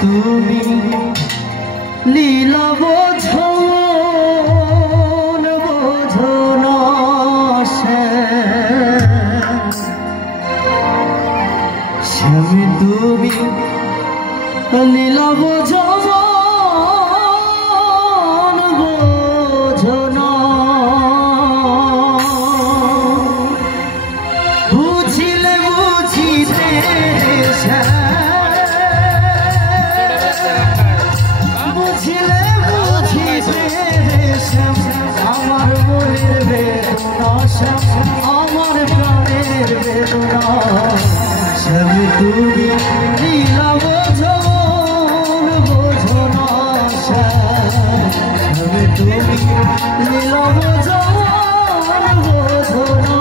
তুমি লীলা বোঝো বোঝো না স্বামী তুমি লীলা বোঝো বোঝো না বুঝিলে বুঝিতে বুঝিলে বুঝিতে আমার মনের বেদনা আমার প্রাণের বেদনা স্বামী তুমি লীলা বোঝো বোঝো না স্বামী তুমি লীলা বোঝো বোঝো না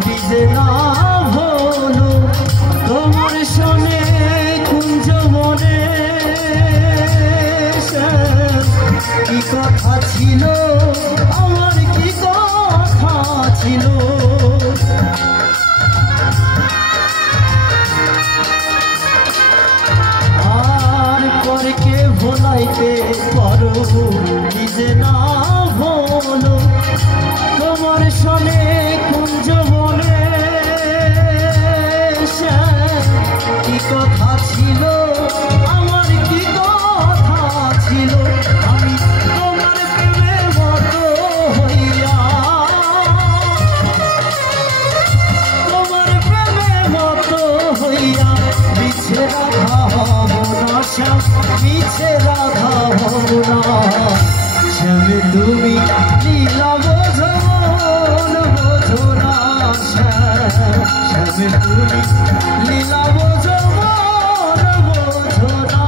নিজে না হলো তোমার শোনে কুঞ্জ মনে কি কথা ছিল আমার কি কথা ছিল আর পরকে ভোলাইতে পারো নিজে না হলো তোমার শোনে কুঞ্জ মনে কি কথা ছিল আমার কি কথা ছিল আমি তোমার প্রেমের মতো হইয়া তোমার প্রেমের মতো হইয়া মিছে রাধা হব না শ্যাম মিছে রাধা হব না স্বামী তুমি লীলা বোঝো বোঝো না স্বামী তুমি লীলা বোঝো বোঝো না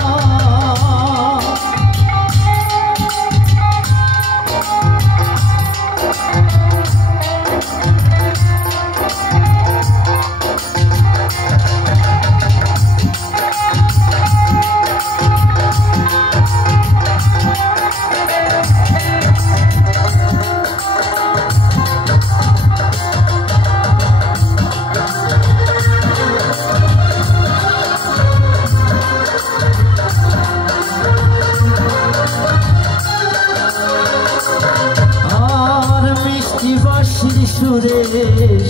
সুরে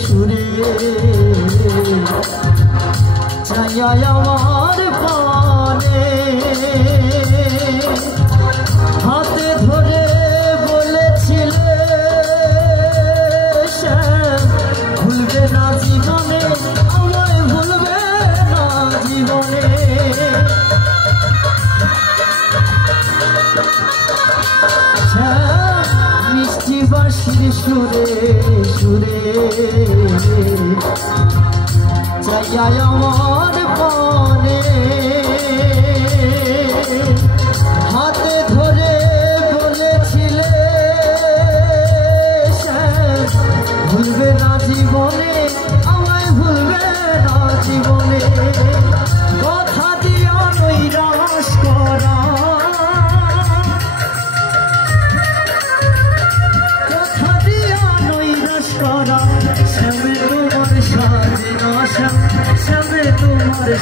সুরে চাইয়া আমার পানে হাতে ধরে বলেছিলে ভুলবে না জীবনে আমায় ভুলবে না জীবনে মিষ্টি বাঁশির সুরে সুরে চাইয়া আমার পানে হাতে ধরে বলেছিলে ভুলবে না জীবনে আমায় ভুলবে না জীবনে কথা দিয়া নৈরাশ করা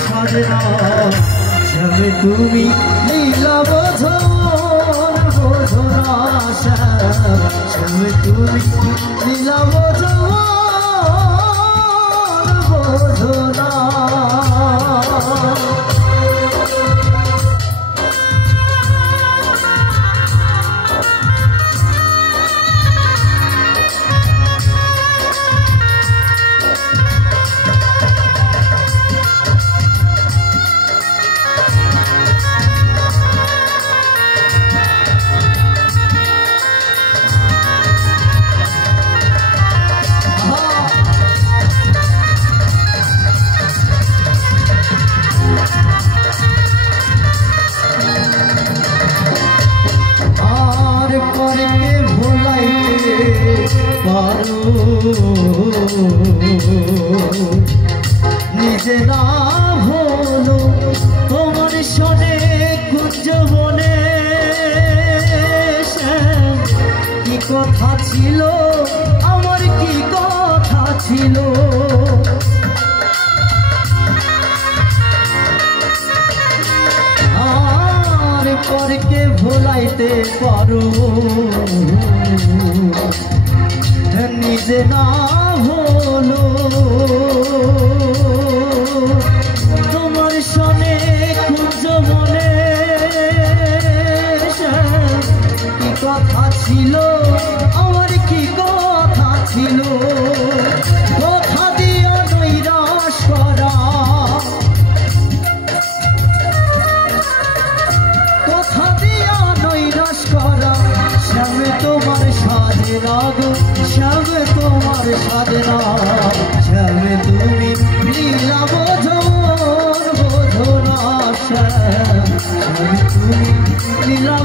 সাজনা স্বামী তুমি লীলা বোঝো বোঝো না স্বামী তুমি লীলা বোঝো বোঝো না নিজে না হলো তোমার শোনে কুঞ্জ বনে কি কথা ছিল আমার কি কথা ছিল আর পরকে ভোলাইতে পারো নিজে না হলো তোমার সনে কুঞ্জ মনে কি কথা ছিল আমার কি কথা ছিল কথা দিয়া নৈরাশ করা কথা দিয়া নৈরাশ করা শ্যামে তোমার সাজেনা গো শ্যামে তোমার সাজেনা শ্যামে তুমি লীলা বোঝো বোঝো না শ্যামে তুমি লীলা